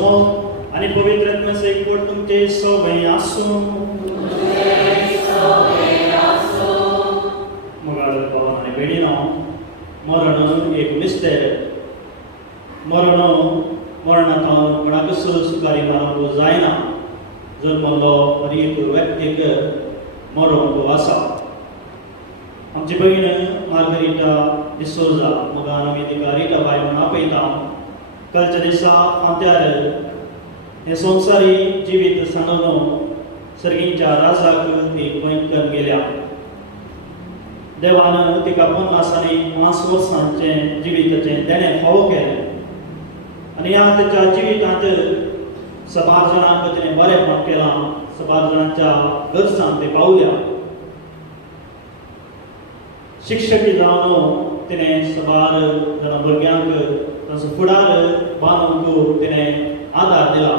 समोर आणि पवित्र आत्म्याचा एकवट तुमचे सवय असो. मगाळ भावांनो आनी भयणींनो, मरण एक मिस्तेर. मरणांत कोणाक सुखारी मारूंक जायना. जल्मलो आनी एक व्यक्तीक मरोवंक आसा. आमची भयण मार्गरिटा डिसोजा, मगान आमी तिका रिटा बाय म्हणून आपयता. कालच्या दिसा आमच्यार हे संवसारी जिवीत सांडून सर्गींच्या राजाक ती गोंयकार गेल्या. देवान तिका 50 वर्सांचें जिवीताचें देणें फावो केलें आनी ह्या तिच्या जिवितांत सबार जाणांक तिणें बरेंपण केलां. सबार जाणांच्या गरजांक ती पावल्या. शिक्षकी जावन तिणें सबार जाणां भुरग्यांक तांचो फुडार बांदूंक तिणें आदार दिला.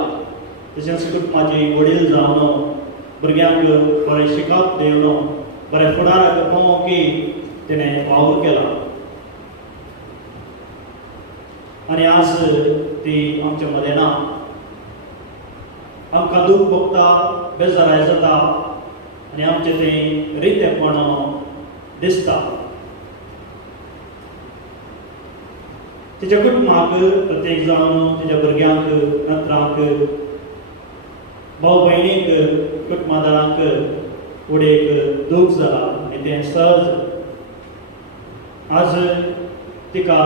तशेंच कुटुंबाची वडील जावन भुरग्यांक बरें शिकप दिवन बरें फुडाराक पावोवंकी तिणें वावर केला. आनी आज ती आमचे मदें ना. आमकां दूख भोगता, बेजाराय जाता आनी आमचें तें रितेपण दिसता. तिच्या कुटुंबाक, प्रत्येक जावन तिच्या भुरग्यांक, नातरांक, भाव भयणीक, कुटुंबादारांक फुडें दूख जाला आनी तें सहज. आज तिका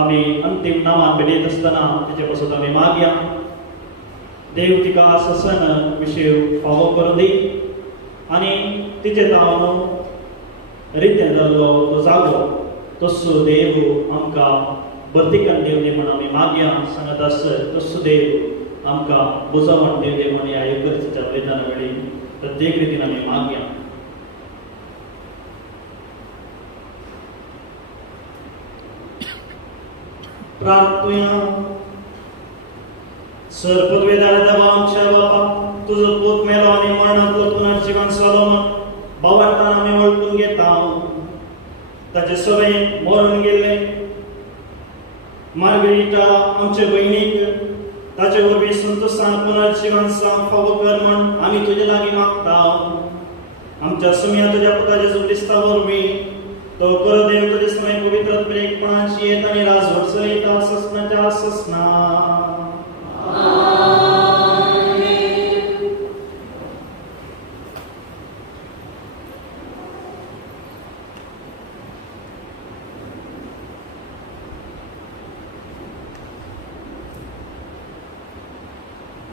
आमी अंतीम नामान भेटयत आसतना तिचे पासून आमी मागया. देव तिका ससन विशय फावो करून दी आनी तिचे जावन रितें जाल्लो तो जागो तस्सो देव आमकां बर्तिकन दिवं दी म्हणून आमी मागया. सांगत आस तस्सो देव आमकां बुजवण दिवं दी म्हणून ह्या युक्तीच्या वेदान वेळी प्रत्येक रितीन आमी मागया. प्रार्थना. सरपदवेदार देवा आमच्या बापा, तुजो पूत मेलो आनी मरणांतलो पुनर्जीवन जालो म्हूण भावार्थान आमी वळखून घेता. ताचे सवय मरून गेल्ले मार्गरिटा आमचे भयणीक ताचे वरवीं संतोशान पुनर्जीवन फावो कर म्हूण आमी तुजे लागीं मागता. आमच्या सुम्या तुज्या पुताच्या जुक्रिस्ता वरवीं तो कर देव तुजे समय पवित्र आत्मेकपणाची येत आनी राजवट चलयता ससनाच्या ससना.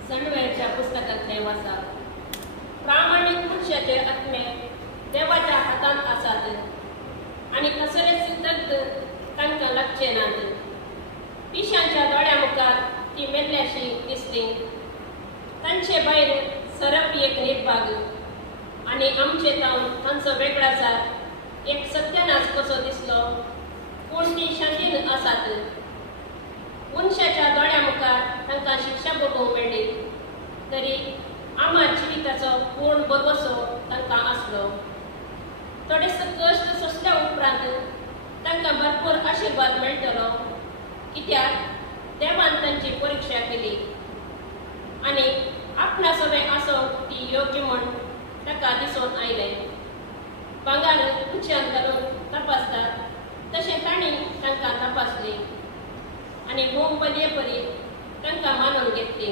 जणवेच्या पुस्तकांतले वाचप. प्रामाणीक मनुष्याचे आत्मे देवाच्या हातांत आसात आनी कसले सिद्धत तांकां लागचे नात. पिशांच्या दोळ्या मुखार ती मेल्ल्याशी दिसली. तांचे भायर सरप एक निर्भाग आनी आमचे तावन तांचो वेगळाचार एक सत्यानाश कसो दिसलो. पूण ती शांतीन आसात. मनशाच्या दोळ्या मुखार तांकां शिक्षा भोगूंक मेळ्ळी, तरी आमा जिविताचो पूर्ण भरवसो तांकां आसलो. थोडेस कश्ट सोंसल्या उपरांत तांकां भरपूर आशिर्वाद मेळटलो, कित्याक देवान तांची परिक्षा केली आनी आपणा सवय आसोवंक ती योग्य म्हूण ताका दिसून आयलें. भांगार उंच्यान घालून तपासतात तशें तांणी तांकां तपासली आनी होम बलये परी तांकां मानून घेतली.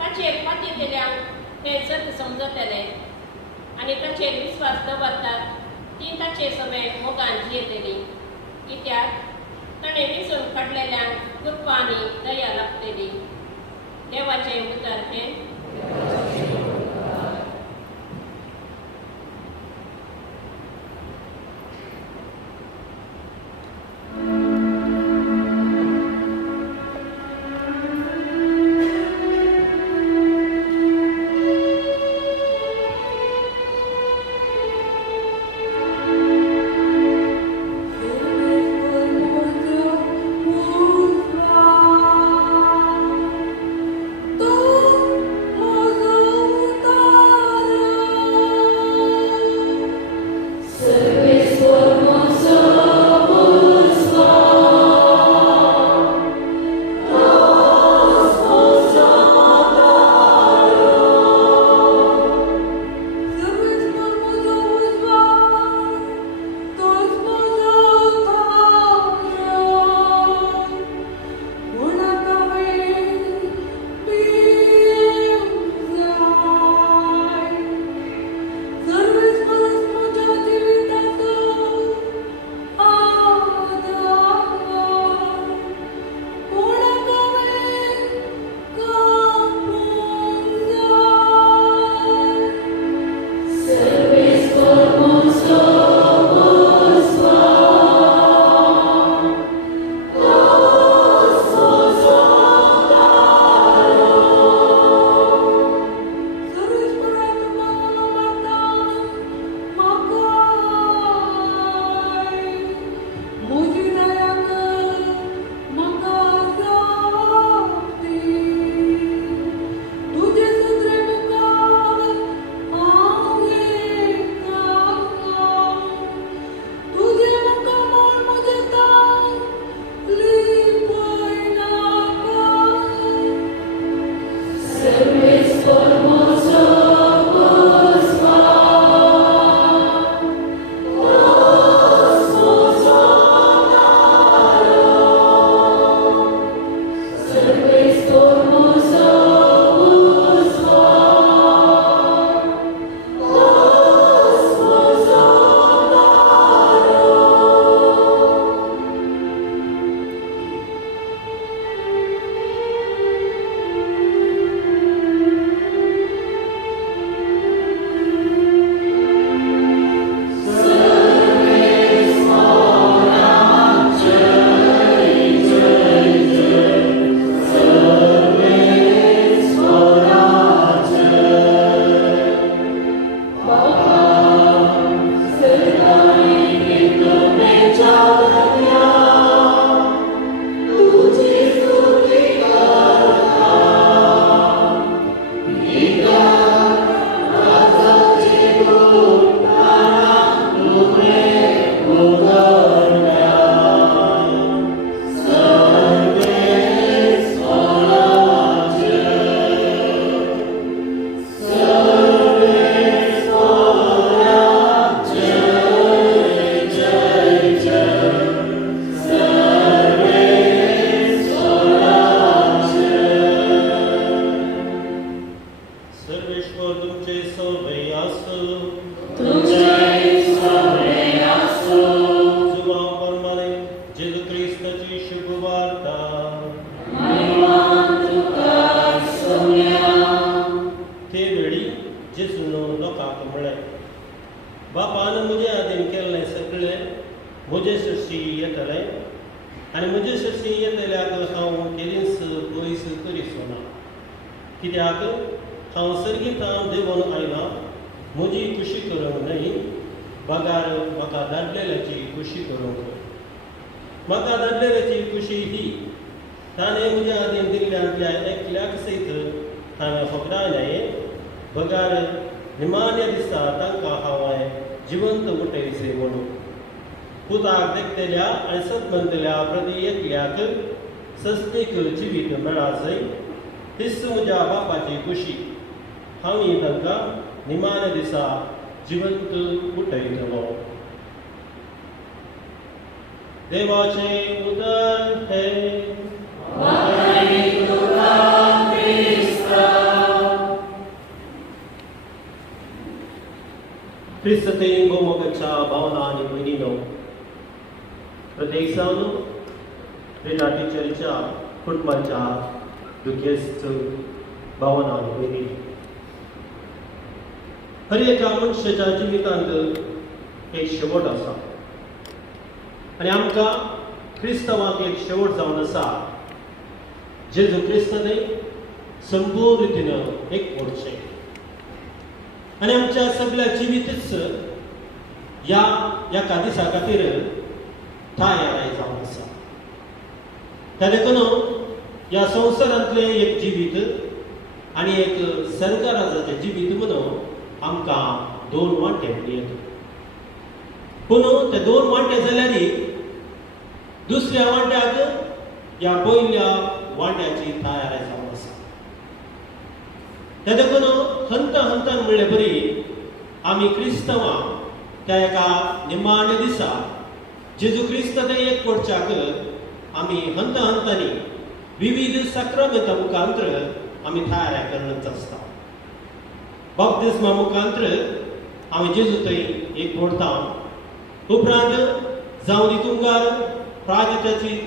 ताचेर पाती दिल्यांक हें जत समजतलें आनी ताचेर विस्वास दवरतात ती ताचे सवय मोगान जियेतली, कित्याक ताणें विसरून काडलेल्यांक कृपा आनी दया लाभतली. देवाचें उतर हें. Oh म्हजे सरशी येतले आनी म्हजे सरशी येतल्याक हांव केलींच पयस करीचो ना, कित्याक हांव सर्गीतां देंवन आयलां म्हजी खुशी करूंक न्हय, बगार म्हाका धाडलेल्याची खुशी करूंक. म्हाका धाडलेल्याची खुशी ही ताणें म्हज्या हातीन दिल्ल्यांतल्या एकल्याक सयत हांवें फकडायलें, बगार निमाण्या दिसा तांकां हांवें जिवंत उठयचे म्हणून. पुताक देखतेल्या आनी सतमंतल्या प्रती एकल्याक सस्तीक जिवीत मेळाचय, तीच म्हज्या बापाची खुशी. हांवें तांकां निमाण्या दिसा जिवंत उठयतलो. देवाचें उतर हें क्रिस्ततेन गोमोगाच्या भावना आनी भयणीनो, प्रत्येक दिसावन रिटा टिचरीच्या कुटुंबाच्या दुखेस्त भावना आनी भयणी. हर एका मनशाच्या जिवितांत एक शेवट आसा आनी आमकां क्रिस्तवांक एक शेवट जावन आसा. जेजू क्रिस्तान संपूर्ण रितीन एक व्हडचें आनी आमच्या सगळ्या जिवितच ह्या दिसा खातीर थाय जावन आसा. त्या देखून ह्या संवसारांतलें एक जिवीत आनी एक स्वर्ग राजाचें जिवीत म्हणून आमकां दोन वांटे मेळटात. पूण ते दोन वांटे जाल्यार दुसऱ्या वांट्याक ह्या पयल्या वांट्याची तयारी जावन आसा. त्या देखून हंतान म्हणले बरी आमी क्रिस्तवां त्या एका निमाण्या दिसा जेजू क्रिस्त ते एक पडच्याक आमी हंतांनी विविध सक्रामेंता मुखांतर आमी तयारी करत आसता. बपतिस्मा मुखांतर आमी जेजू थंय एक पडटा. उपरांत जावनी तुमकार प्राजताची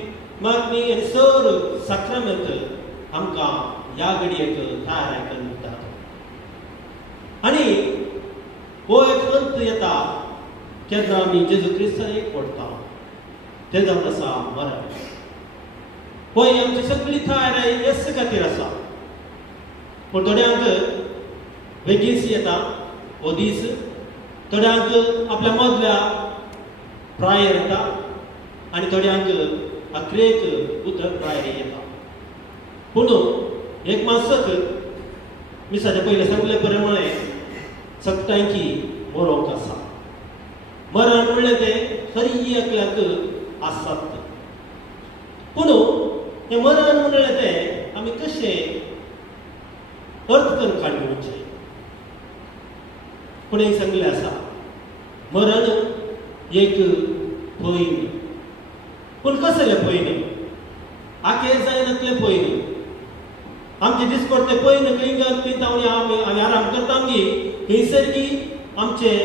मागणी आनी सर सक्रामेंत आमकां ह्या घडयेक तयारी करून दितात. आनी हो एक अंत येता केन्ना आमी जेजू क्रिस्तान एक पडटा, ते जावन आसा मरण. पळय आमची सगळी तयारी येस खातीर आसा. पूण थोड्यांक बेगीनच येता हो दीस, थोड्यांक आपल्या मदल्या प्रायर येता आनी थोड्यांक अकरेक उतर प्रायर येता. पूण एक मातसोच मिसाच्या पयले सांगले प्रमाणे सगळ्यांकी मरोंक आसा. मरण म्हणलें तें खरी एकल्याक आसात. पूण हें मरण म्हणलें तें आमी कशें अर्थ करून काडूचें. पूण एक सांगलें आसा मरण एक पयन. पूण कसलें पयन? आखे जायनातलें पयन. आमचे दिसपडटे पयन खंय आमी आराम करता आमगे थंयसर की आमचें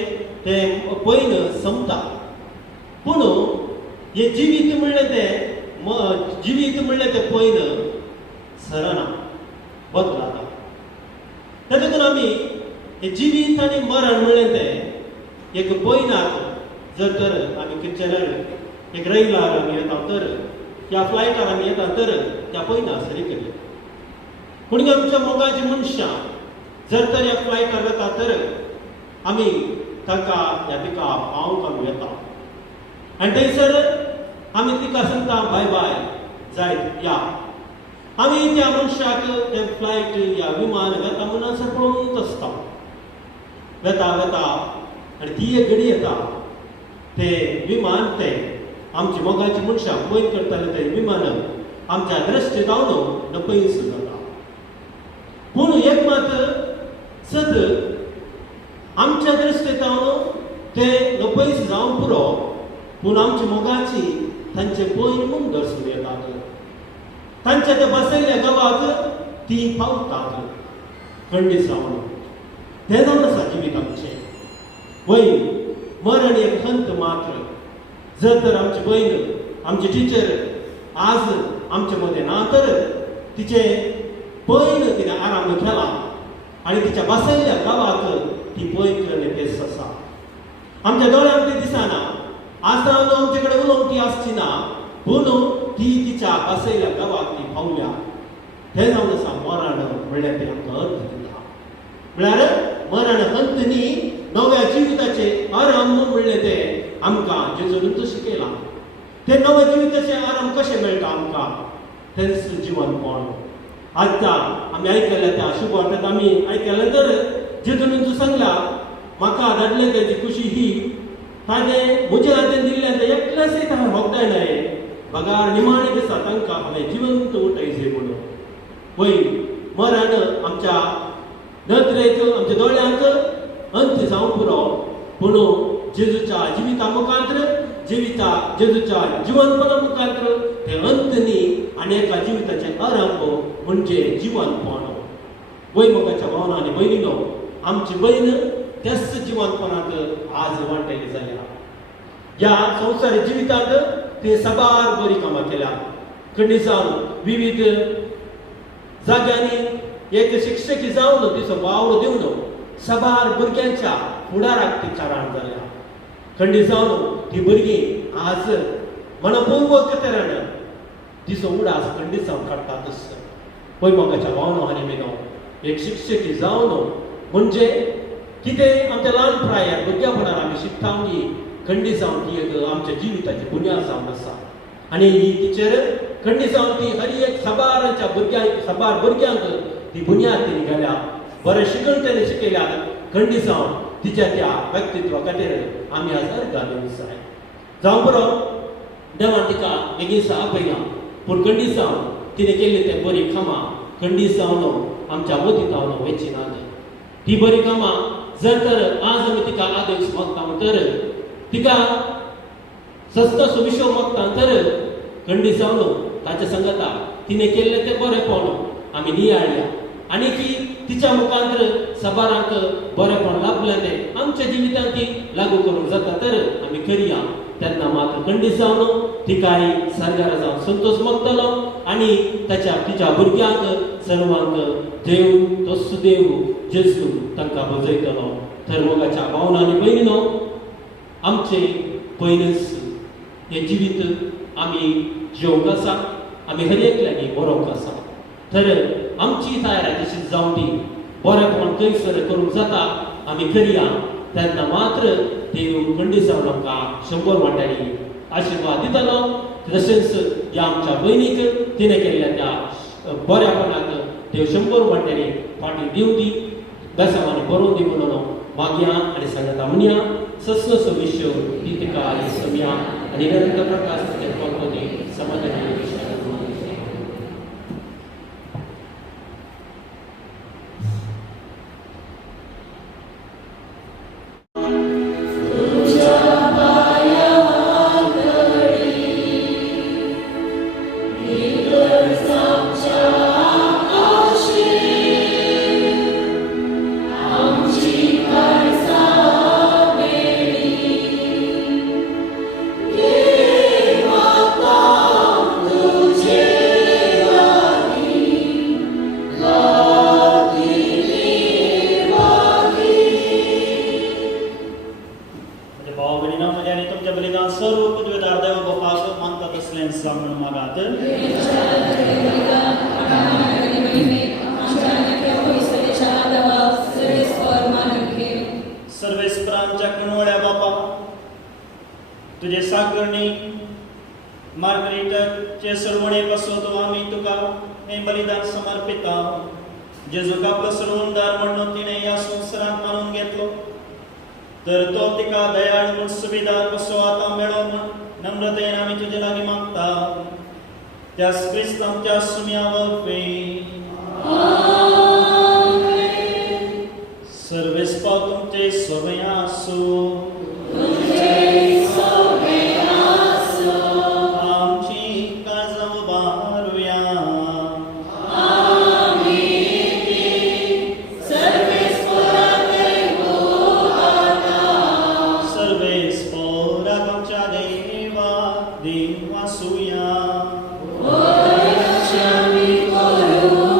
तें पयन संपता. पूण हें जिवीत म्हणलें तें पयन सरना, बदलाता. त्या देखून आमी हें जिवीत आनी मरण म्हणलें तें एक पयनाक जर तर आमी खंयच्यार एक रैलार आमी येता तर या फ्लायटार आमी येता तर त्या पयना सरी केलें. पूण आमच्या मोगाची मनशां जर तर ह्या फ्लायटार वता तर आमी ताका ह्या तिका पावूंक आमी येता आनी थंयसर आमी तिका सांगता बाय बाय जायत या. आमी त्या मनशाक ते फ्लायट या विमान वेता म्हणून असं पळोवनूच आसता. वेता आनी ती एक घडी येता ते विमान तें आमची मोगाची मनशां पयस करताले तें विमान आमच्या दृश्टी जावन नपयस जाता. पूण एक मात सत आमच्या दृश्टी जावन ते नपयस जावं पुरो, पूण आमची मोगाची तांचे पयर म्हूण दर्शन येतात. तांच्या त्या बसयल्ल्या गांवाक ती पावतात खंडीत जावन. तें जावन आसा जिवीत आमचें. वय मरण एक हंत मात्र. जर तर आमची बहीण आमची टिचर आज आमचे मदें ना तर तिचे पयन तिणें आराम केला आनी तिच्या बसयल्ल्या गांवाक ती पयर करणे तेस आसा. आमच्या दोळ्यांक ती दिसना. आसान आमच्याकडे उलोवंक ती आसची ना, पूण ती तिच्या बसयल्या गांवांत ती पावल्या. हे जावन आसा मरण म्हणल्यार ते आमकां अर्थ दिता. म्हळ्यार मरण अंत न्ही, नव्या जिविताचे आरंभ म्हणले ते आमकां जेजून शिकयला. ते नवे जिविताचे आरंभ कशे मेळटा आमकां? तेंच जिवनपण. आतां आमी आयकलें त्या शुभ वार्तेंत आमी आयकलें तर जेजून सांगला, म्हाका धाडले तेजी खुशी ही, ताणें म्हज्या हातीन दिल्लें तें एकलेंच हांवें होगदाय न्हय, बगार निमाणे दिसा तांकां हांवें जिवंत उठयचें म्हणून. पळय, मरण आमच्या नदरेक, आमच्या दोळ्यांक अंत जावं पुरो, पूण जेजूच्या जिविता मुखांतर, जेजूच्या जिवनपणा मुखांतर ते अंत न्ही, आनी एका जिविताचे आरंभ म्हणजे जिवनपण. वैमोगाच्या भावना आनी भयणीनो, आमची बहीण त्याच जिवनपणांत आज वांटेली जाल्या. ह्या संवसारी जिवितांत ते सबार बरी कामां केल्या. खंडीसान विविध जाग्यांनी एक शिक्षकी जावन तिचो वावर दिवन सबार भुरग्यांच्या फुडाराक ती चाराण जाल्या. खंडी जावन ती भुरगीं आज मनपूर्वक तरेन तिचो उडास खंडीत जावन काडटातच. वैमोगाच्या भावना आनी मेनो, एक शिक्षकी जावन म्हणजे कितें आमच्या ल्हान प्रायार भुरग्यां फुडार आमी शिकतावनी खंडी जावन ती एक आमच्या जिविताची बुन्याद जावन आसा. आनी ही तिचेर खंडी जावन ती हर एक सबारांच्या सबार भुरग्यांक ती बुन्याद तिणी घाल्या. बरें शिकण तेणे शिकयल्यात. खंडी जावन तिच्या त्या व्यक्तित्वा खातीर आमी आज घालून जाय. जावं बरो देवान तिका बेगीन आपयना, पूण खंडी जावन तिणें केल्ली तें बरी कामां खंडी जावन आमच्या मदीं जावन वयची नात. ती बरी कामां जर तर आज आमी तिका आदेश मागता तर तिका सस्तासो विश्व मागता तर खंडी जावन ताच्या संगता तिणें केल्लें तें बरेंपण आमी नियाळया, आनी ती तिच्या मुखांतर सबारांक बरेंपण लाभलें तें आमच्या जिवितांत ती लागू करूंक जाता तर आमी करया. तेन्ना मात्र खंडी जावन तिकाय सरगारा जावन संतोश मागतलो आनी तिच्या भुरग्यांक सर्वांक देव तोच देव जेजू तांकां बजयतलो. धर्मोगाच्या भावना आनी भयणीनो, आमचे पयलींच हे जिवीत आमी जेवंक आसा, आमी हर एकल्यानी बरोवंक आसा. तर आमची तयारी तशीच जावन ती बरेंपण खंयसर करूंक जाता आमी करया. तेन्ना मात्र देव खंडी जावन आमकां 100 वांट्यांनी आशिर्वाद दितलो. तशेंच ह्या आमच्या भयणीक तिणें केल्ल्या त्या बऱ्यापणाक देव 100 वांट्यांनी फाटीं दिवं दी, बेसांवांनी बरोवन दी म्हणून मागया आनी सांगता म्हणया. सस्नसो विश्व ती तिका आनी समया आनी निरंतर प्रकाश तिचे पळोवंदी समाधानी तुझे सागरणी मार्गरीटाचे सरवणे बसवतो आमी तुका हे बलिदान समर्पिता. जेजूक आपलो सरवणदार म्हणून तिणे ह्या संवसारांत मानून घेतलो, तर तो तिका दयाळ म्हूण सुबेदार कसो आतां मेळो म्हूण नम्रतेन आमी तुजे लागीं मागता. त्याच क्रिस्तांच्या सुम्या वरवीं सर्वेस्पा तुमचे सगळे आसूं. Ora,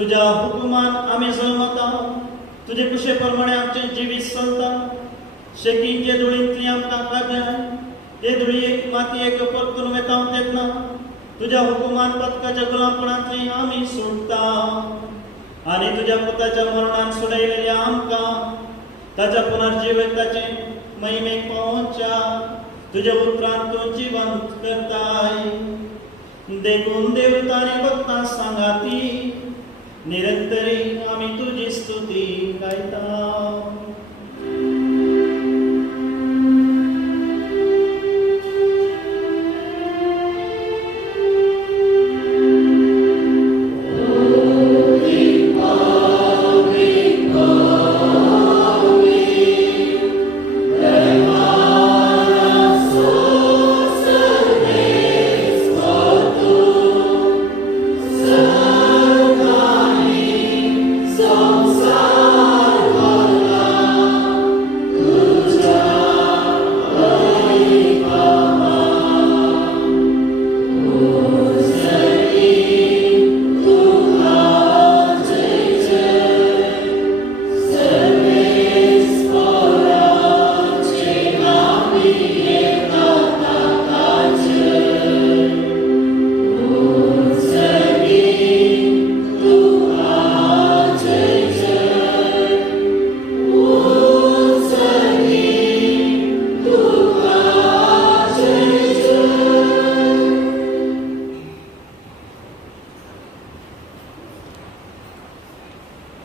तुझ्या हुकुमान आम्ही जळमता तुझे कुशे प्रमाणे आमचे जिवीत चलता शेकीचे धुळींतली आमकां काढल्या ते धुळी एक माती एक परतून वेतावन तेतना तुझ्या हुकुमान पथकाच्या गुलामपणांतली आम्ही सुटता आणि तुझ्या पुताच्या मरणान सोडयलेल्या आमकां ताच्या पुनर्जिविताचे महिमेक पावोवच्या तुझ्या उतरांत तूं जिवंत करताय देखून देवता आनी भक्तां सांगाती निरंतरी आम्ही तुझी स्तुती गायता.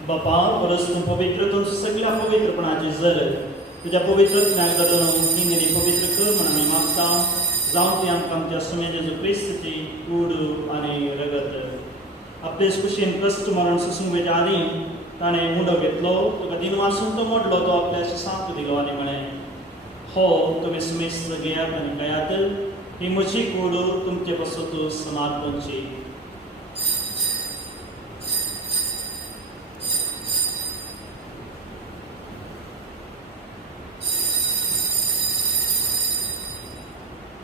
बापा परस तूं पवित्र सगळ्या पवित्रपणाची जर तुझ्या पवित्र ज्ञानातून निंगडी पवित्र कर म्हणून आमी मागता जावं ती आमकां आमच्या सुमे जेजू क्रिस्ताची कूड आनी रगत आपलेच कुशीन कश्ट मरण सुसूंक आदी ताणें मुंडो घेतलो तुका दिन वासून तो मोडलो तो आपल्याशी सांत दिलो आनी म्हळें हो तुमी सुमेस्त घेयात आनी कयात ही म्हजी कूड तुमचे पासून समार्पणची.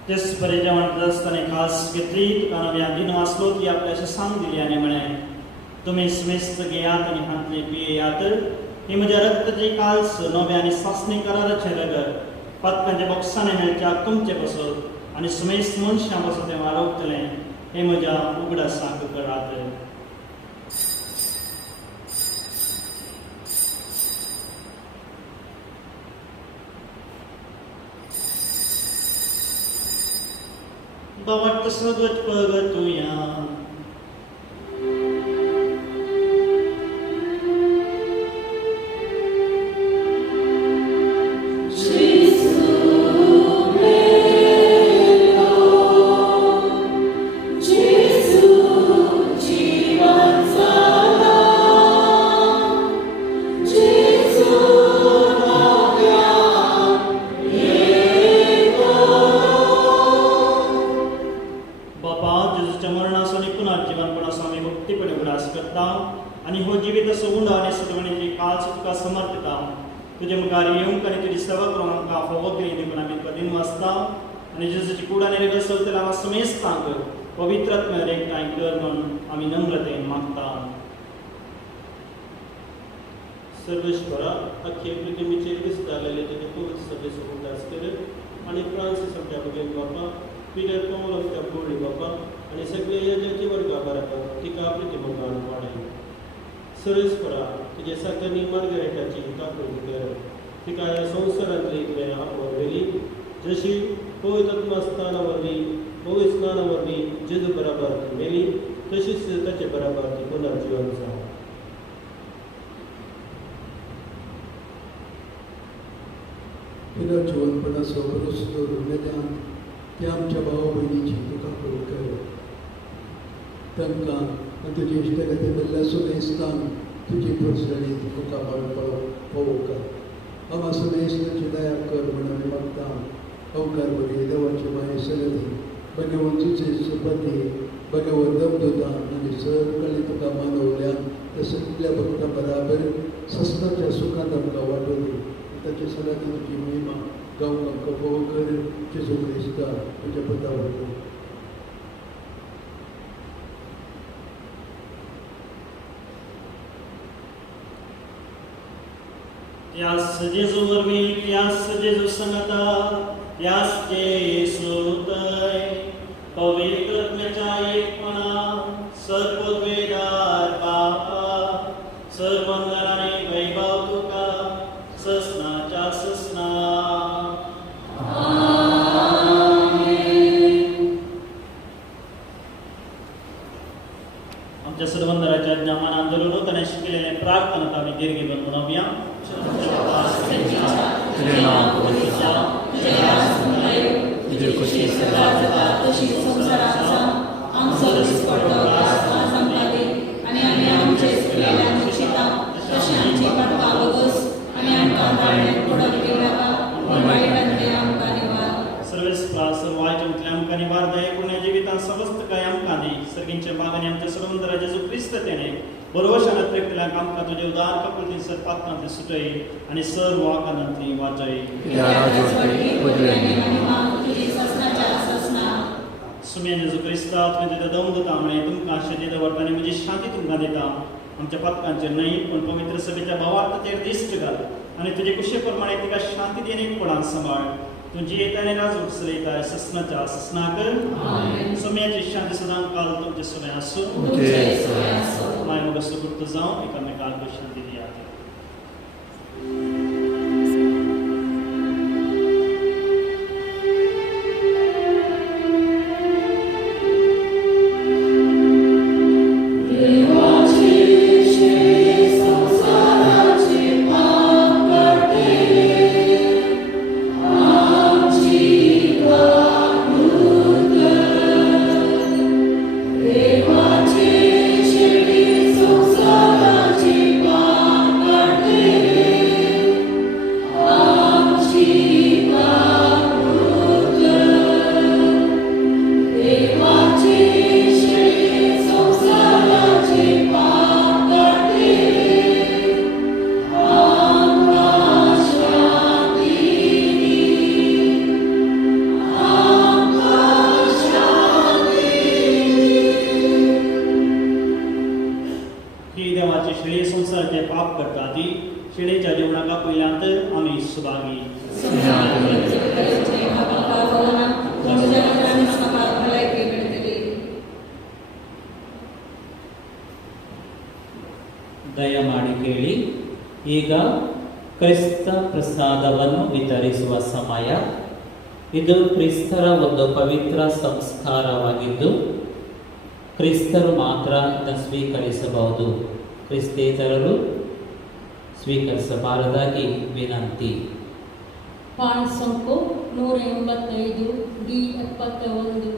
तेच बरे जेवण आसतना खास घेतली तुका नव्या दिन वाचलो ती आपल्याशी सांग दिली आनी म्हळें तुमी स्मेस्त घेयात आनी हातले पियेयात ही म्हज्या रक्ताची काल्स नव्या आनी सासणी कराराचे रगत पथकांच्या बॉक्सांनी मेळच्या तुमचे पासून आनी सुमेस्त मनशां पासून तें वाडवतलें हे म्हज्या उगडासाक करात. Bawa tersebut perbetunya तुझे मुखार येवंक आनी तुजी सेवा करूंक आमकां फोगो केली देखून आमी तुका दिन वाचता आनी जेजूची कूड आनी रगत चलतले आमकां समेस्तांक पवित्रात्म्या एकठांय कर म्हणून आमी नम्रतेन मागता. सर्वेश्वरा अख्खे पृथ्वीचेर विस्तारलेले तुजे पवित्र सभेचो उदास कर आनी फ्रांसीस आमच्या भुरग्यांक बापा पिटर पौल आमच्या पोळी बापा आनी सगळे येजाची वर्गां बाराबर तिका आपली मुखार वाडय. सर्वेश्वरा तुजे साकरनी मार्गरेटाची काकूळ कर तिका ह्या संवसारांतली तुवें आपवरली जशी पवित्र आत्मस्थाना वरवीं पवित्र स्नाना वरवीं जेजू बराबर ती मेली तशीच ताचे बराबर ती पुनर्जीवन जावं. तिला जीवनपणा सोबरच निदान ते आमच्या भावा भयणीची तुका करूं कर तांकां तुजे इश्टगती बदल्या सुमेस्तान तुजी प्रसणी तुका पळोवंक आमा सुमेस्ताची दया कर म्हणून आमी मागता. अवकार बरी देवाची माये सगळी भगवंतूचे सुपती भगवंत दमदुतां आनी सगळीं तुका मानवल्यान त्या सगळ्या भक्तां बराबर सस्ताच्या सुखांत आमकां वाडोवली ताचे सगळ्यांत तुजी महिमा गावंक आमकां पळोवंक कर जेजू क्रिस्ता तुज्या पुता वरवीं. त्यास जेजू वरवी त्यास जेजू संगता त्यास जेसुतय पवित्र आत्म्याच्या एकपणा सर्ववेदार बापा सर्वंदराने वैभव तुका ससनाच्या ससना आमच्या सर्वंदराच्या ज्ञानान धरून त्याने शिकलेल्या प्रार्थना आम्ही दीर्घ बनवूया. आमकांनी वारदाय पुण्या जिवितां समस्त काय आमकांनी सगळ्यांच्या मागणी आमच्या सर्वंदरा जेजू ख्रिस्त तेने बरोवशान प्रत्येकाक आमकां तुजे उदार कपलती सर पातनांतली सुटय आनी सर्व आकांतांतली वाजय सुम्या जेजू क्रिस्ता तुवें तुजें दम दिता म्हणे तुमकां शेती दवरता आनी म्हजी शांती तुमकां दिता आमच्या पातकांचेर न्हय पूण पवित्र सभेच्या भावार्थाचेर दिश्ट घाल आनी तुजे कुशे प्रमाणे तिका शांती देन एकपणान सांबाळ तुझी येताने राजूक सलयता ससनाच्या ससनाक सुम्याची शांती सदां काल तुमचे सुम्या आसूं माय मोग सुकृत जावं एकामेकाक शांती दियात. ದಯಮಾಡಿ ಕೇಳಿ. ಈಗ ಕ್ರಿಸ್ತ ಪ್ರಸಾದವನ್ನು ವಿತರಿಸುವ ಸಮಯ. ಇದು ಕ್ರಿಸ್ತರ ಒಂದು ಪವಿತ್ರ ಸಂಸ್ಕಾರವಾಗಿದ್ದು ಕ್ರಿಸ್ತರು ಮಾತ್ರ ಇದನ್ನು ಸ್ವೀಕರಿಸಬಹುದು. ಕ್ರಿಸ್ತೇತರರು ಸ್ವೀಕರಿಸಬಾರದಾಗಿ ವಿನಂತಿ. ಪಾನ್ ಸಂಖ್ಯೆ 185 D71.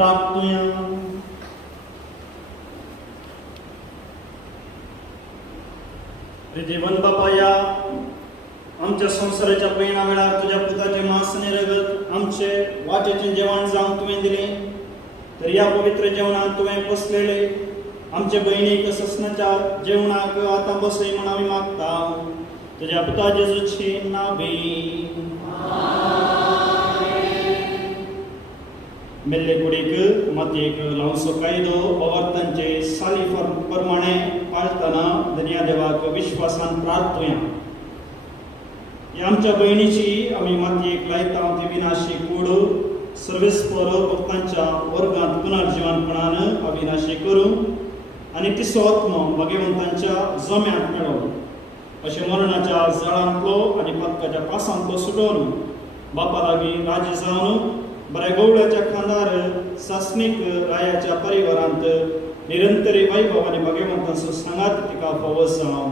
प्रार्थुया. जीवन बापा, या आमच्या संसाराच्या पैना वेळार तुझ्या पुताचे मांसने रगत आमचे वाटेचे जेवण जावन तुवें दिले, तर या पवित्र जेवणात तुवें पसलेले आमचे बहिणीक ससनाच्या जेवणाक आता बसय म्हण आमी मागता, तुझ्या पुता जेजूची नावी. मेल्ले कुडीक मातयेक लावसो कायदो अवर्तांचे साली प्रमाणे पाळतना दुनिया देवाक विश्वासान प्रार्थुया. या आमच्या बहिणीची आमी मातयेक लायता ती विनाशी कूड सर्वेस्पर भक्तांच्या वर्गांत पुनर्जीवनपणान अविनाशी करूं आनी तिसो आत्मो भगवंतांच्या जम्यांत मेळोवन अशें मरणाच्या जळांतलो आनी पदकाच्या पासांतलो सुटोवन बापा लागीं राजी जावन बऱ्या गवळ्याच्या खांदार सासणीक रायाच्या परिवारांत निरंतरी वैभव आनी भगवंताचो सांगात तिका फावो जावं.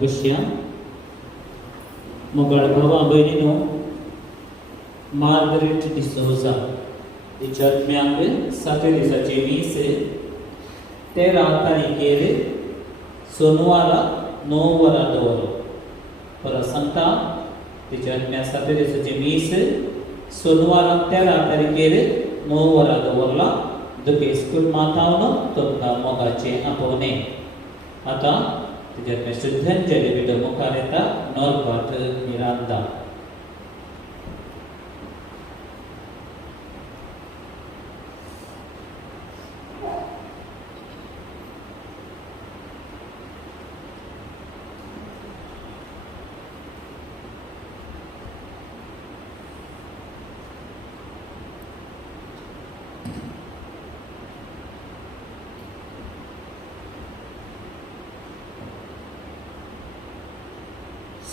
बसया मोगाळ भावा भयणीनो, मार्गरेट डिसोजा तिच्या आत्म्याक 7 दिसाचे 13 तारीखेर सोनवारा 9 वरां दवरलो. परत सांगता तिच्या आत्म्याक 7 दिसाचे सोनवारा 13 तारीखेर 9 वरां दवरला. दुखे स्कूल मातावन तुमकां मोगाचे आपोवणे. आतां तिच्या श्रद्धांजली भितर मुखार येता नॉर्बाट मिरांदा.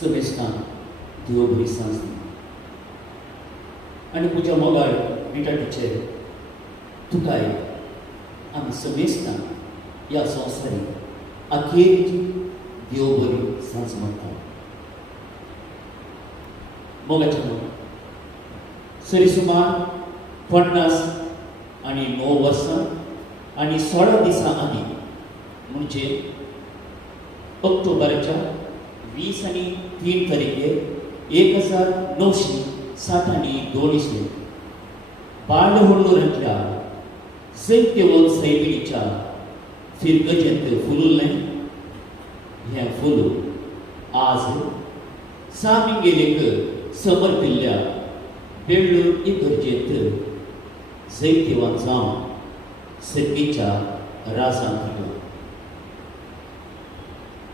समेस्तान देव बरी सांज आनी तुज्या मोगाळ विटाटीचे तुकाय आमी समेस्तान ह्या संवसारीक अखेरची देव बरी सांज म्हणटा. मोगाच्या सरीसुमार 59 वर्सां आनी 16 दिसां आनी म्हणजे ऑक्टोबराच्या 20 आणि 3 तारीखेर 1962 इसवी बाळहोंडूरांतल्या सैत्यवन सैबिणीच्या फिरगजेंत फुलुल्लें हें फूल आज सामिंगेलेक समर्पिल्ल्या बेळ्ळूर इगर्जेंत सैत्यवन जावन सर्गेच्या राजांत घातलो.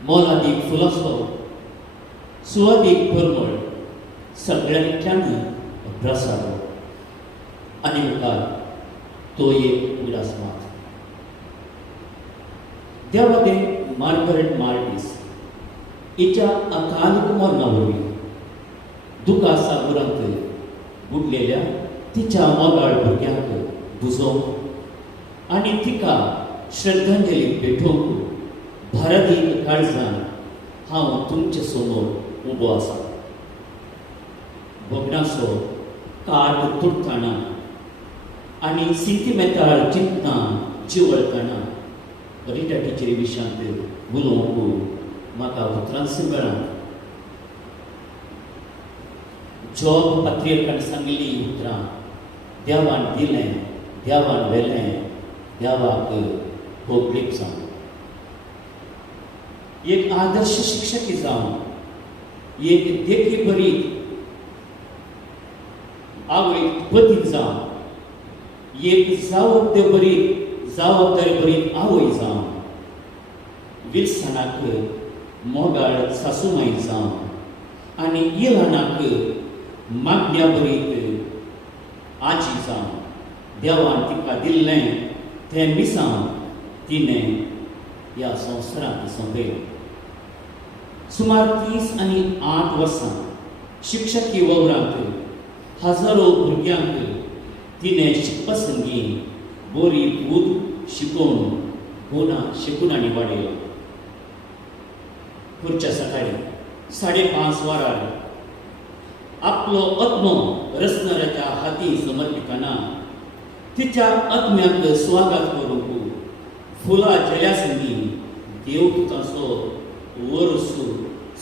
मोलादीक फुलांचो सुवादीक परमळ सगळ्यांतल्यान प्रसाद आनी मुखार तो एक उलास मात. देवादे मार्गरेट मार्टिस हिच्या अकालीक मरणा वरवीं दुखा सागरांत बुडलेल्या तिच्या मोगाळ भुरग्यांक बुजोवंक आनी तिका श्रद्धांजली भेटोवंक भारतीय काळजान हांव तुमचे समोर उबो आसा. भोगणाचो काट तुटतना आनी सिंतिमेंताळ चिंतना जिवळतना रिटाटीचे विशयांत उलोवंक म्हाका उतरांच मेळना. जॉब पत्रिकान सांगली उतरां देवान दिलें, देवान व्हेलें, देवाक भोगलीक जावन. एक आदर्श शिक्षक जावन, एक देखी बरी आवय पती जावन, एक जबाबदारी बरी आवय जावन, विल्सनाक मोगाळ सासूमाई जावन आनी इलानाक मागण्या बरीत आजी जावन देवान तिका दिल्लें तें मिसावन तिणें ह्या संवसारांत सोंपयलें. सुमार 30 आनी 8 वर्सां शिक्षकी वावरांत हजारो भुरग्यांक तिणें शिकपासंगी बरी बूद शिकोवन गुणां शिकून आनी वाडयलो. पुढच्या सकाळी 5:30 वरार आपलो आत्मो रचणाऱ्याच्या हाती समर्पिताना तिच्या आत्म्याक स्वागत करूंक फुलां जेल्या संगी देव तुतांचो वरसू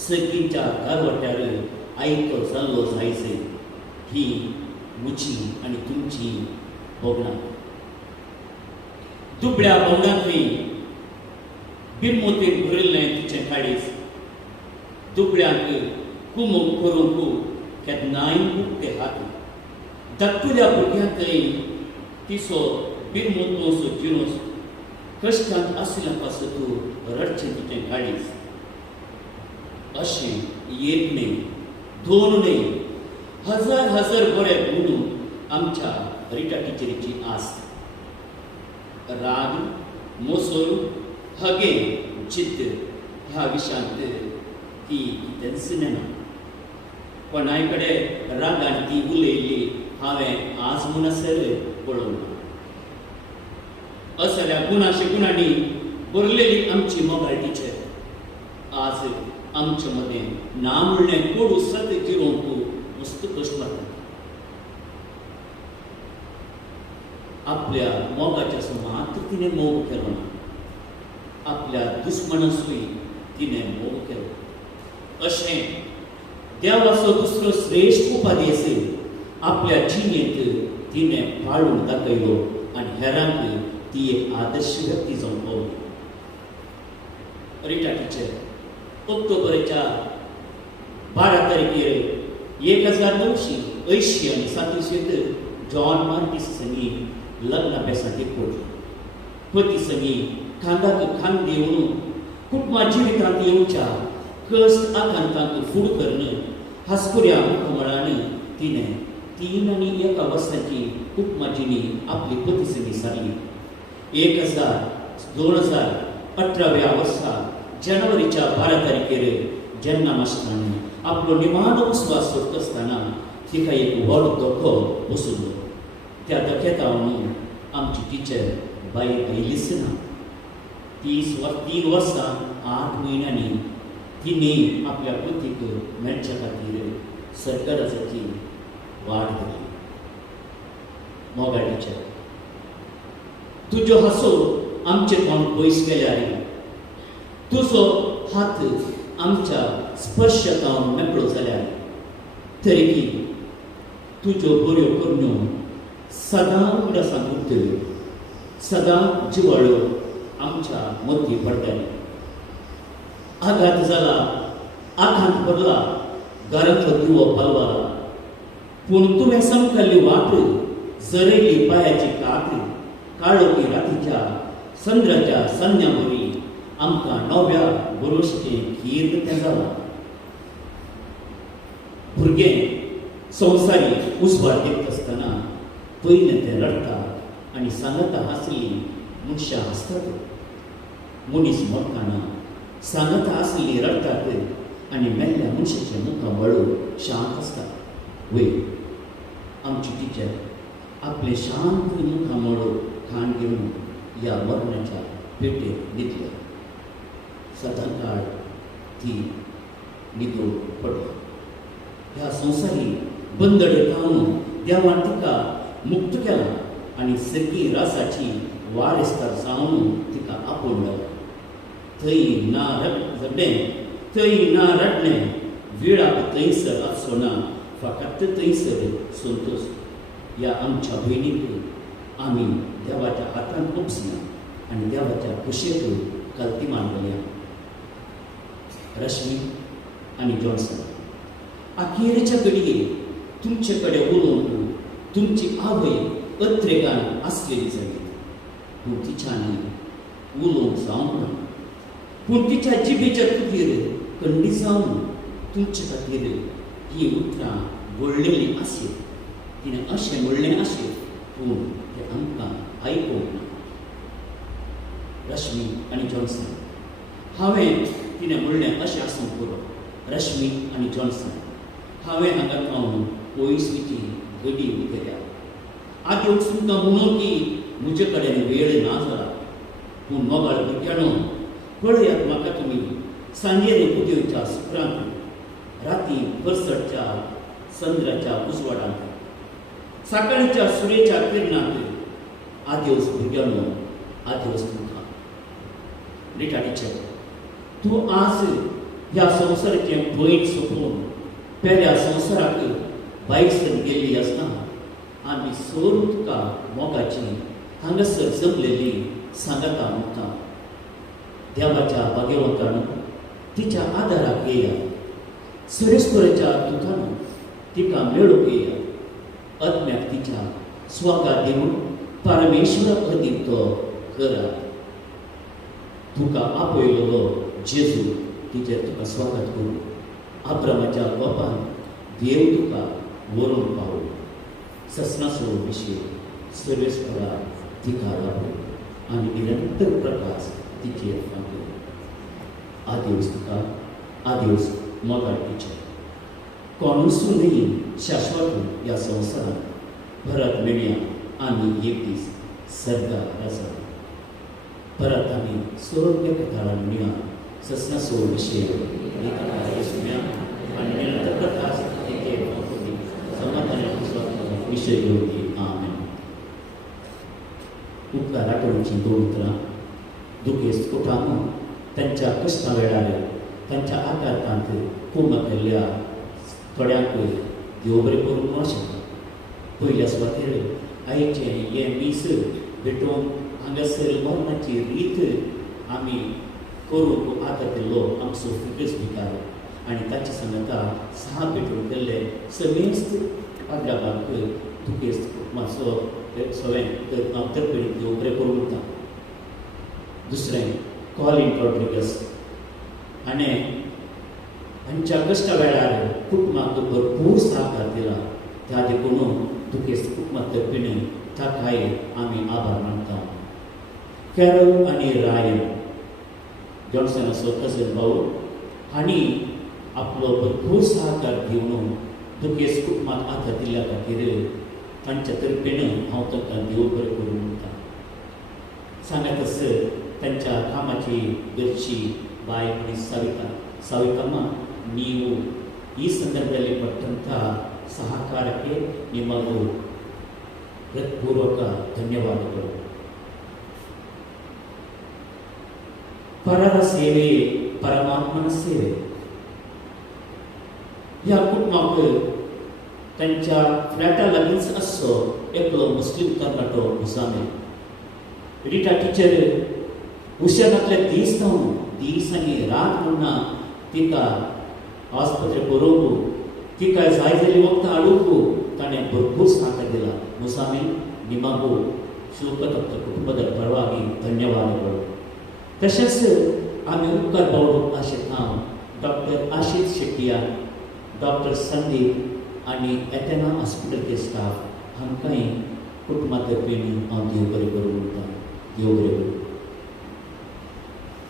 सगळींच्या गारवट्यार आयतो जाल्लो जायचे ही म्हजी आनी तुमची भोगणां. दुबळ्या भोवणांतली बिनमोतीन भरिल्लें तिचें काळीज दुबळ्यांक कुमूक करूंक केन्नाय उक्ते हात. धाकटुल्या भुरग्यांकय तिचो बिनमोतोसो जिणूस कश्टांत आसल्या पासून तूं रडचें तुजें काळीज. अशें एक न्हय दोन न्हय हजार हजार बरे म्हणून आमच्या रिटा टिचरीची आस्त. राग मोसोर हगे जिद्द ह्या विशयांत ती कितेंच नेना. कोणाय कडेन रागान ती उलयल्ली हांवें आज म्हणसर पळोवना. असल्या गुणाशे गुणांनी भरलेली आमची मोगाळ टिचर आज आमचे मदें ना म्हणलें कोडू सत जिरोवंक मस्त कश्ट मारता. आपल्या मोगाच्या मात्र तिणें मोग केलो ना. आपल्या दुस्मनासूय तिणें मोग केलो. अशें देवाचो दुसरो श्रेष्ठ उपाधी असेल आपल्या जिणेंत तिणें पाळून दाखयलो आनी हेरांक ती एक आदर्श व्यक्ती जावन पावली. रिटा टिचर ऑक्टोबरच्या 12 तारखेर 1980 आनी 27 जॉन मार्टिस संगी लग्न अभ्यासात एकवटली. पती संगी खांदाक खांद दिवन कुटुंबा जिवितांत येवच्या कश्ट आकांतांक फूड करून हास्कुऱ्या मुखमळांनी तिणें 3 आनी 1 वर्सांची कुटुंबा जिणी आपली पती संगी सारली. 2018व्या वर्सा जानेवारीच्या 12 तारखेर जेन्ना मास्टरांनी आपलो निमाण विस्वास सोडटा आसतना तिका एक व्हड धोको बसुल्लो. त्या धोक्यातावन आमची टिचर भायर आयलीच ना. 3 वर्सां 8 म्हयन्यांनी तिणी आपल्या पतीक मेळच्या खातीर सरकाराची वाट केली. मोगाळ टिचर तुजो हांसो आमचे तोंड पयस केल्यार तुजो हात आमच्या स्पर्शतावन मेकळो जाल्यार तरी तुज्यो बऱ्यो करणो सदां उगडासां उरतल्यो. सदां जिवाळ्यो आमच्या मदीं पडटल्यो. आघात जाला आघात पडला घरांतलो दिवो पालवाला. पूण तुवें समकल्ली वाट जरयली पांयाची कात काळोखी रातीच्या संद्राच्या सन्न्यावरी आमकां नव्या बरोवशेचें खीर तें जालां. भुरगें संवसारीक उजवाड देत आसतना पयलें तें रडटा आनी सांगता आसली मनशां हांसतात. मनीस मोडटाना सांगता आसली रडटात आनी मेल्ल्या मनशाच्या मुखां वळू शांत आसता. वय आमची टिचर आपले शांत मुखां वळू खाण घेवन ह्या मरणाच्या पेटेर न्हिदल्या. सदांकाळ ती न्हिदून पडली. ह्या संवसारी बंदडेतावन देवान तिका मुक्त केला आनी सगळी रासाची वारेस्तार जावन तिका आपोवलो. थंय ना रडणें थंय ना रडणें वेळाक थंयसर आसचो ना फकत थंयसर संतोश. ह्या आमच्या भयणीक आमी देवाच्या हातान उपसया आनी देवाच्या कुशेक कल्तिमान घालया. रश्मी आनी जॉन्सन अखेरच्या घडये तुमचे कडेन उलोवंक तुमची आवय अत्रेकान आसलेली जाली. पूण तिच्यानी उलोवंक जावंक ना. पूण तिच्या जिबेच्या तुगेर खंडी जावन तुमचे खातीर ही उतरां घडलेली आसली. तिणें अशें म्हणलें आसलें पूण तें आमकां आयकूंक ना. रश्मी आनी जॉन्सन हांवें तिणें म्हणलें अशें आसूंक पुरो. रश्मी आनी जॉन्सन हांवें हांगा पावन पयस वची घडी उतरल्या. आदी वचून तुमकां म्हणून की म्हजे कडेन वेळ ना जाला. पूण मोगाळ भुरग्यानो पळयात म्हाका तुमी सांजेर उदयच्या सुक्रांत राती बरसटच्या संद्राच्या उजवाडांत सकाळच्या सुर्येच्या किरणांत आदेवस भुरग्यांनो आदेवस तुमकां रिटा टिचर तूं आज ह्या संवसाराचें भंय सोंपून पेल्या संवसाराक भायसर गेल्ली आसतना आमी सोर तुका मोगाची हांगासर जमलेली सांगाता म्हणटा देवाच्या भाग्यवंतान तिच्या आदाराक येया सरेस्पराच्या दुतान तिका मेळूंक येया अज्ञाक तिच्या स्वागात दिवन परमेश्वराक अधीन तो करा तुका आपयलेलो जेजू तिचेर तुका स्वागत करूं अब्रामाच्या गोपान देव तुका व्हरून पावो ससनाचो विशय सर्वेस्परा तिका लाभो आनी निरंतर प्रकाश तिचेर फांको आदेवस तुका आदेवस मोगाळ टिचर कोणूसुनूय शाश्वत ह्या संवसारांत परत मेळया आनी एक दीस सर्गाक आसा परत आमी सोर्य कथाळान मेळया ससनाचो विशय एका येसुम्या आनी निरंतर प्रकाश तिचेर फांको समाधानाचो विशय घेवची आमेन उपकार आठवणीची दोन उतरां दुखेस्त कुटुंबां त्यांच्या कश्टा वेळार त्यांच्या आघातांत कुंभ केल्ल्या थोड्यांक देव बरें करूंक शकता पयल्या सुवातेर आयचे हे मीस भेटून हांगासर मरणाची रीत आमी करूंक आदारलो आमचो फिगस भिकार आनी ताचे सांगता 6 भेटून केल्ले समेस्त आग्राबाक दुखेस्त कुटुंबाचो सगळें तरपेडीक देव बरें करूं म्हणटा दुसरें कॉलिन रॉड्रिगस हाणें हांच्या कश्टा वेळार कुटुंबाक भरपूर सहकार दिला त्या देखून दुखेस्त कुटुंबा तर्फेन ताकाय आमी आभार मानता कॅरल आनी रायन जॉन्सनाचो कजन भाऊ हांणी आपलो भरपूर सहकार दिवन दुखेस्त कुटुंबाक आदार दिल्या खातीर तांच्या तर्फेन हांव तांकां देव बरें करूं म्हणटा सांगात त्यांच्या कामाची घरची बाय आणि साविकम्मा ನೀವು ಈ ಸಂದರ್ಭದಲ್ಲಿ ಪಟ್ಟಂತಹ ಸಹಕಾರಕ್ಕೆ ನಿಮಗೂ ಹೃತ್ಪೂರ್ವಕ ಧನ್ಯವಾದಗಳು ಪರರ ಸೇವೆ परमात्मन सेवे ह्या कुटुंबाक त्यांच्या फ्लॅटा लागींच आसचो एकलो मुस्लीम तरणाटो मुसामे रिटा टिचर उशेरांतले दीस जावन दीस आनी रात म्हणना तिका आस्पत्रे बरोवंक तिका जाय जाली वखदां हाडूंक ताणें भरपूर सहकार दिला मुसामे निमागो शुभकथक कुटुंबाच्या परवागी धन्यवाद तशेंच आमी उपकार बावडूंक आशेत हांव डॉक्टर आशीष शेट्टिया डॉक्टर संदीप आनी एथेना हॉस्पिटलचे स्टाफ हांकांय कुटुंबा तर्फेन हांव देव बरें करूं म्हणटा देव बरें करूं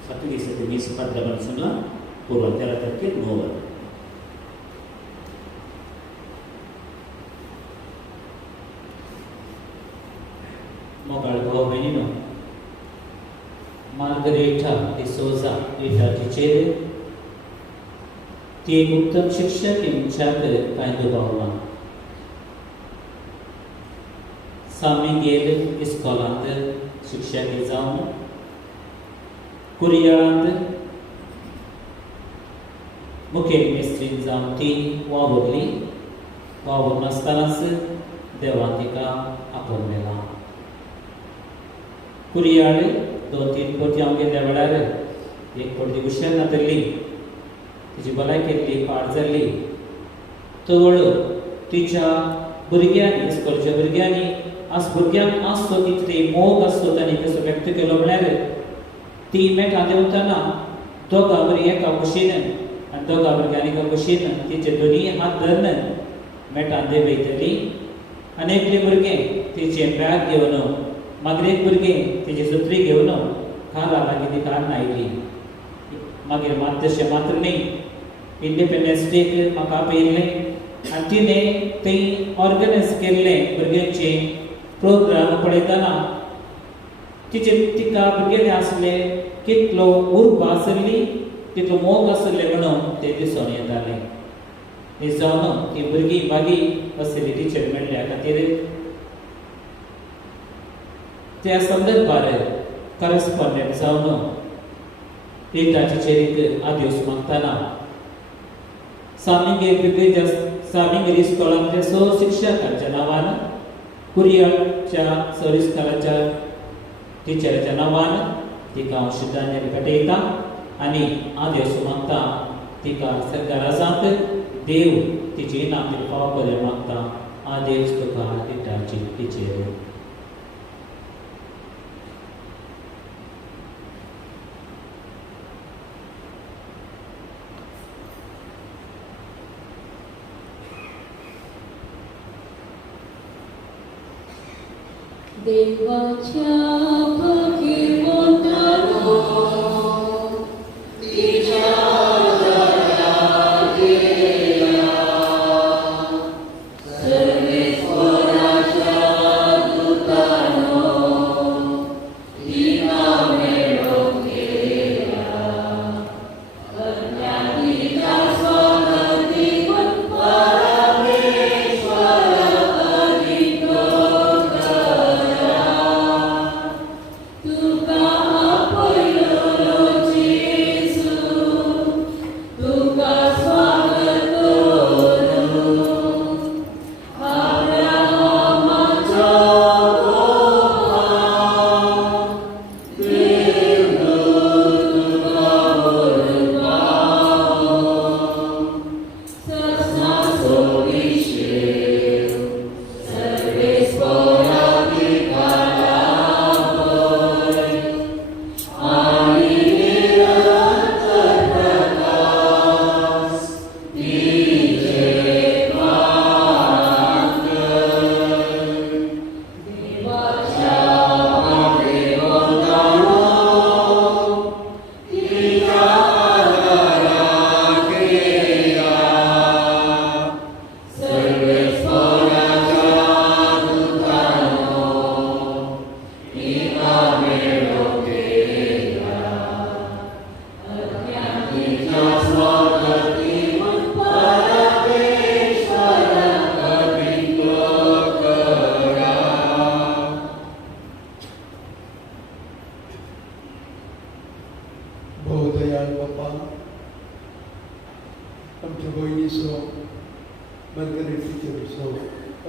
फाटल्या दिसा मीस पाद्राबान सांगला पूर्व 13 तारखेक 9 वरां मोगाळ भाव भयणीनो मार्गरेटा डिसोजा रिटा टिचेर ती एक उत्तम शिक्षक हिंच्याक कांय दुबाव ना सामी गेल इस्कॉलांत शिक्षक जावन कुरियाळांत मुखेल मेस्त्रीन जावन ती वावुरली नासतनाच देवान तिका आपयलेला कुरियाळ 2-3 फावटी हांव गेल्या वेळार एक फावटी हुशार नातरली तिची भलायकेंतली पाड जाल्ली तर तिच्या भुरग्यांनी इस्कॉलच्या भुरग्यांनी भुरग्यांक आसतो तितली मोग आसतो तांणी कसो व्यक्त केलो म्हळ्यार ती मेळटा देंवतना दोगा भुरगीं एका कुशीन आनी दोगा भुरग्यांनी एका कुशीन तिचे दोनी हात धरून मेळटा देंवयतली आनी एकले भुरगें तिचे बॅग घेवन मागीर एक भुरगें तिची सुत्री घेवन खाला लागीं ती कार आयली मागीर मात तशें मात्र न्ही इंडिपेंडन्स डेक म्हाका आपयिल्लें आनी तिणें थंय ऑर्गनायज केल्लें भुरग्यांचें प्रोग्राम पळयतना तिका भुरगें आसले कितलो उर्ब आसली तितलो मोग आसले म्हणून तें दिसून येतालें हें जावन ती भुरगीं मागीर फॅसिलिटीचेर मेळ्ळ्या खातीर त्या संदर्भार करस्पॉन्डंट जावन एकदाची चेरीक आदेश मागताना सामिंगेरी इस्कॉलांतल्या स शिक्षकांच्या नांवान कुरियटच्या सरिस्काराच्या टिचराच्या नांवान तिका हांव श्रद्धांजली भेटयता आनी आदेश मागता तिका सरकाराजांत देव तिचे इनाम तिका फावो करूं मागता आदेश तुका दिताची टिचेर देवाच्या भगवंतानो तिच्या दया गेल्या सर्वेश्वराच्या दूतानो तिका मेळोवन गेल्या कन्यातीच्या स्वागती दयाळ बापा आमच्या भयणीचो मार्गरेटीचो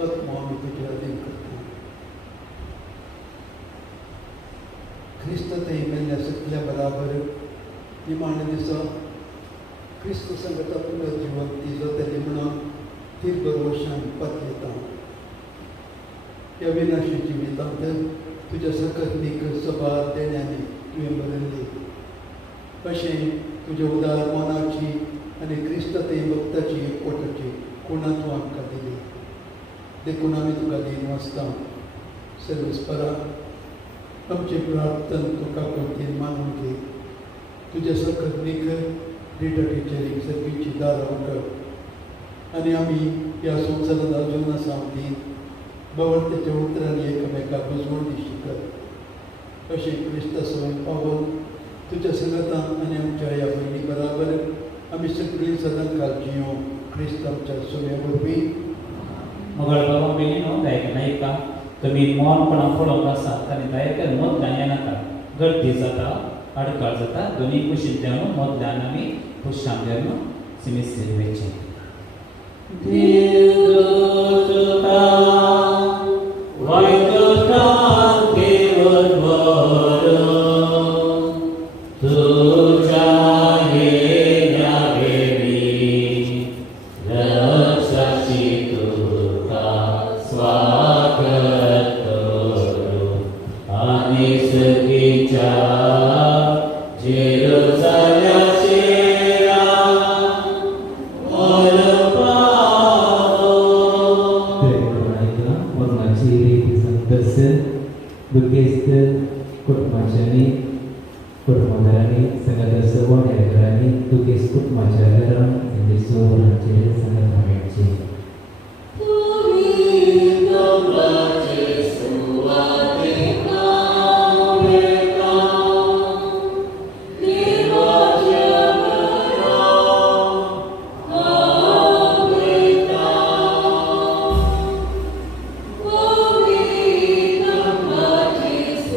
आत्मो आमी तुज्या अधीन करता क्रिस्त थंय मेल्ल्या सगळ्या बराबर निमाणे दिसा क्रिस्त संगता तुमच्या जिवन ती जातली म्हणून तीर बरोवशान पातयता ह्या विनाशी जिवितांत तुज्या सकर्मीक सभा देण्यानी तुवें बरयली अशें तुज्या उदार मनाची आनी क्रिस्त ते भक्ताची एकवटाची कोणा तूं आमकां दिली देखून आमी तुका दिन वाचता सर्वेस्परा आमचे प्रार्थन तुका कोंतीन मानून घे तुज्या सकर्मीक रिटा टिचरीक सर्वीची दारां उगड आनी आमी ह्या संवसारांत अजून आसा ती बवळतेच्या उतरांनी एकामेकाक बुजवण दिश्टी कर अशें क्रिस्त सवय पावून तुज्या संगतान आनी आमच्या ह्या भयणी बराबर आमी सगळीं सदां काल जियो क्रिस्त आमच्या सुम्या वरवीं मगळ बाबा बेगिनो दायका तुमी मोनपणां पळोवंक आसात आनी दायकर मोदल्यान येनाका गर्दी जाता आडकाळ जाता दोनी कुशीन देवन मोदल्यान आमी पुशान देवन सिमिस्त्री वेचें देव तुका वायकता केवळ बरो तुझ्या येण्या वेळी रक्षाची तुका स्वागत करू आणि सगळीच्या जेरुसलेमचे कुटुंबाच्यानी कुटुंबादारांनी संघात सर्व न्यायकरांनी तुगेस कुटुंबाच्या घरान इंग्लिशो वरांचेर संघात हांवेची Thank you.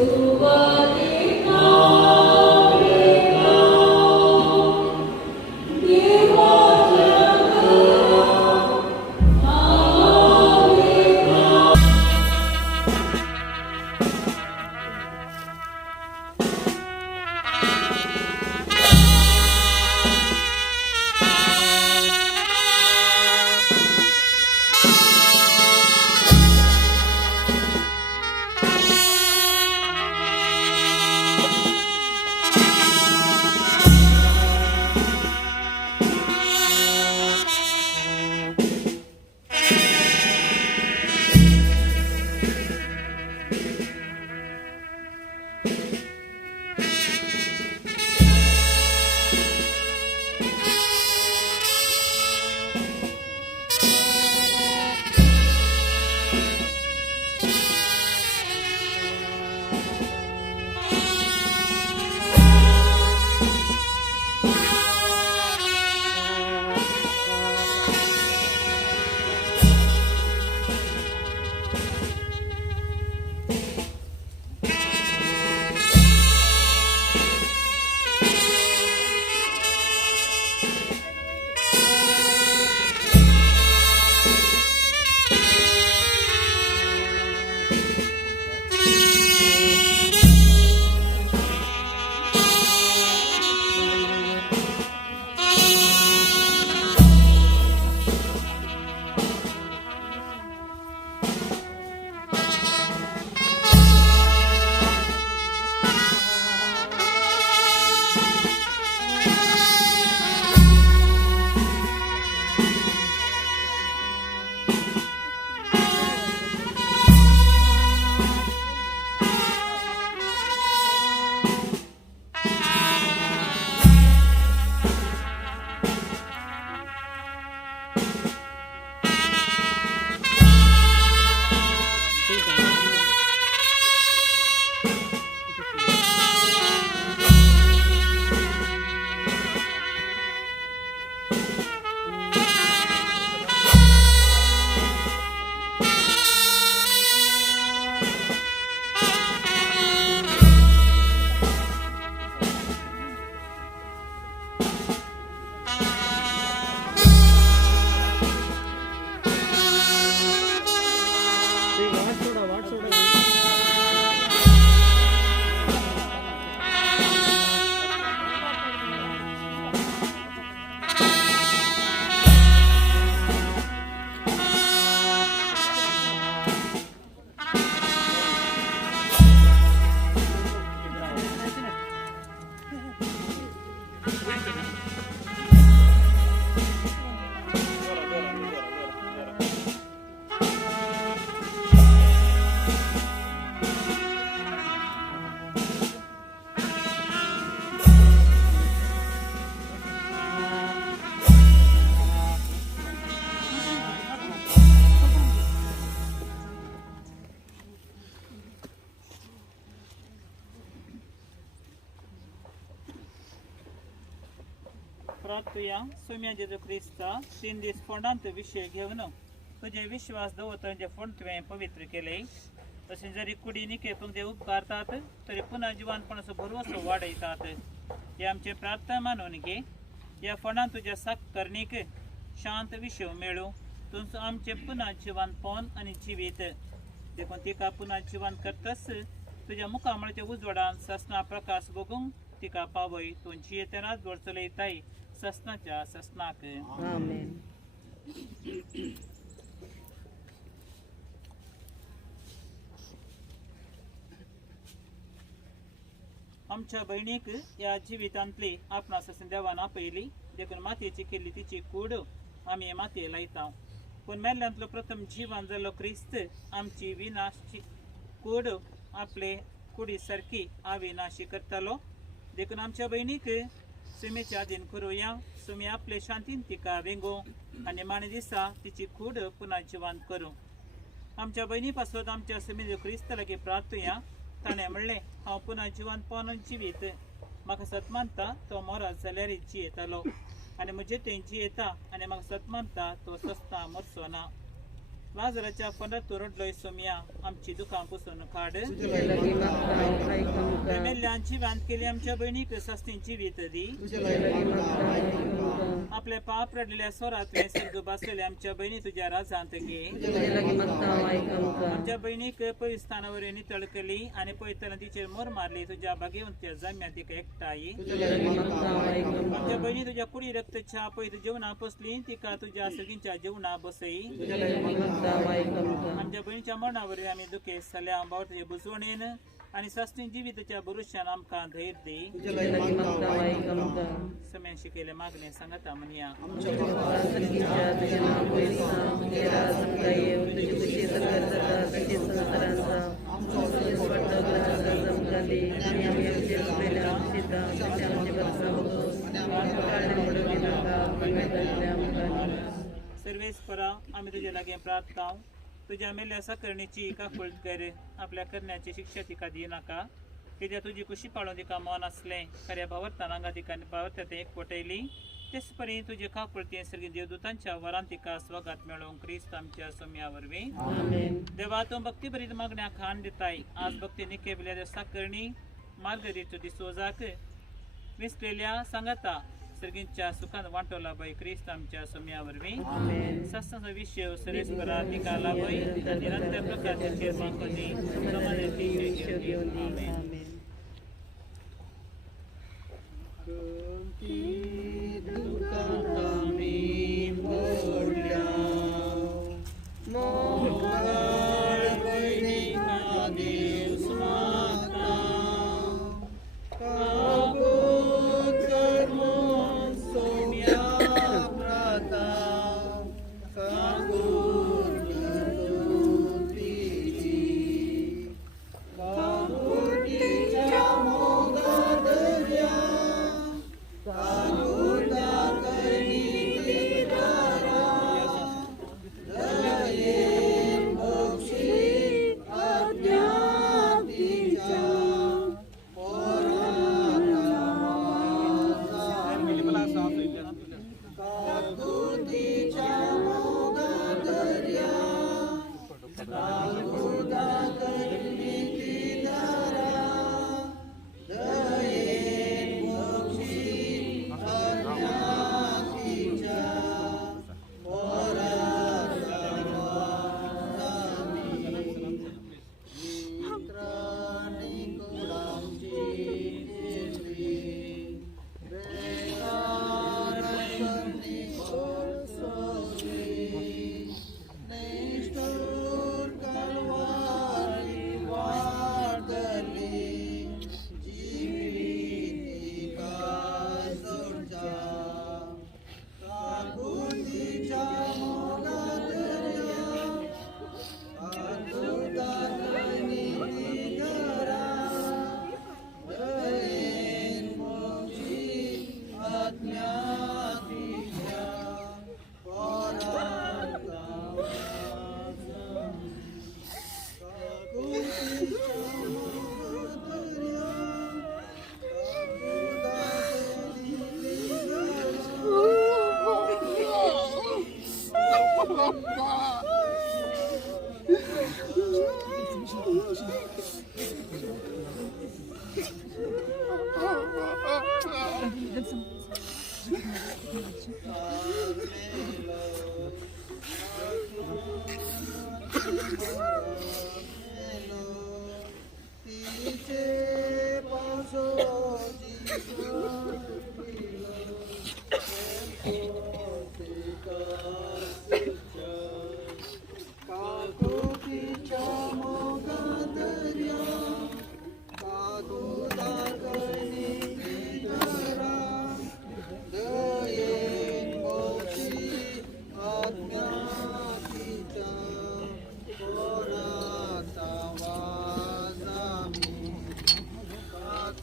प्रार्थया सोम्या जेजू क्रिस्ता 3 दीस फोंडांत विशय घेवन तुझे विश्वास दवरता जे फोंड तुवें पवित्र केले तशें जरी कुडी निके पंगते उपकारतात तरी पुन्हा जिवानपणाचो भरवसो वाडयतात हे आमचे प्रार्थना मानून घे या फोंडांत तुज्या साकरणीक शांत विशय मेळो तुमचो आमचे पुन्हा जिवान पोन आनी जिवीत देखून तिका पुन्हा जिवान करतस तुझ्या मुखामळच्या उजवाडान ससना प्रकाश बघूंक तिका पावय तूं जियेतनाच गोड चलयताय ससनाच्या ससनाक आमेन. आमच्या बहिणीक या जिवितांतली आपणा ससन देवान आपयली देखून मातयेची केल्ली तिची कूड आमी मातये लायता पूण मेल्ल्यांतलो प्रथम जिवन जालो क्रिस्त आमची विनाशची कूड आपले कुडी सारकी अविनाशी करतालो देखून आमच्या बहिणीक सुमेच्या आधीन करुया सुमी आपले शांतीन तिका वेंगो आनी माने दिसा तिची कूड पुन्हा जिवंत करू आमच्या बहिणी पासून आमच्या सुमेज क्रिस्त लागी प्रार्थुया ताणें म्हणलें हांव पुन्हा जिवंत पोवन जिवीत म्हाका सत मानता तो मोरात जाल्यार जियेतालो आनी म्हजे थंय जियेता आनी म्हाका सत मानता तो सस्ता मरचो ना लाजराच्या फंडात तो रडलोय सोम्या आमची दुकां पुसून काड मेल्ल्यांची बांध केली आमच्या बहिणीक सस्ती जिवीत दी आपले पाप रडलेल्या स्वरात सर्ग बसलेले आमच्या बहिणी तुझ्या राजांत घे आमच्या बहिणीक पविस्थानावर नितळ केली आणि पवित्रान तिचेर मोर मारली तुझ्या भाग्यवंत्या जम्या तिका एकटाई आमच्या बहिणी तुझ्या कुडी रक्तच्या पवित्र जेवणा बसली तिका तुझ्या सगळींच्या जेवणा बसई आमच्या बहिणीच्या मरणावर आम्ही दुखेस जाल्या बावटाचे बुजवणेन आणि सस्ती जिविताच्या भरोश्यान आमकां धैर्य दी सम्याशी केले मागणे सांगता म्हणया सर्वेस्परा आम्ही तुझ्या लागे प्रार्थना तुझ्या मेल्या साकरणीची काकुळट कर आपल्या करण्याची शिक्षा तिका दी नाका कित्या तुझी कुशी पाळून तिका मन असले खऱ्या भावर्तानांगा तिका भावर्तात एक पटयली तेच परी तुझे काकुळती सर्गी देवदूतांच्या वरान तिका स्वागत मेळोवंक क्रिस्त आमच्या सोम्या वरवीं देवा तूं भक्ती बरीत मागण्या खाण दिताय आज भक्ती निकेबल्या साकरणी मार्गरीत दिसोजाक विसलेल्या सांगता सर्गींच्या सुखान वांटोला बाई क्रिस्त आमच्या सोम्या वरवीं सत्संग विषय सरेस्परा तिका लाभय निरंतर प्रकारचे मागणी Kaguti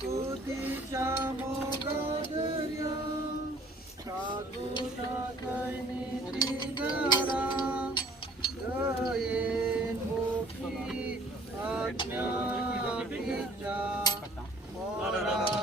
तुझ्या मोगदर्या साधुता कैनीची दारा येन मोठी आज्ञा तिच्या मोराचा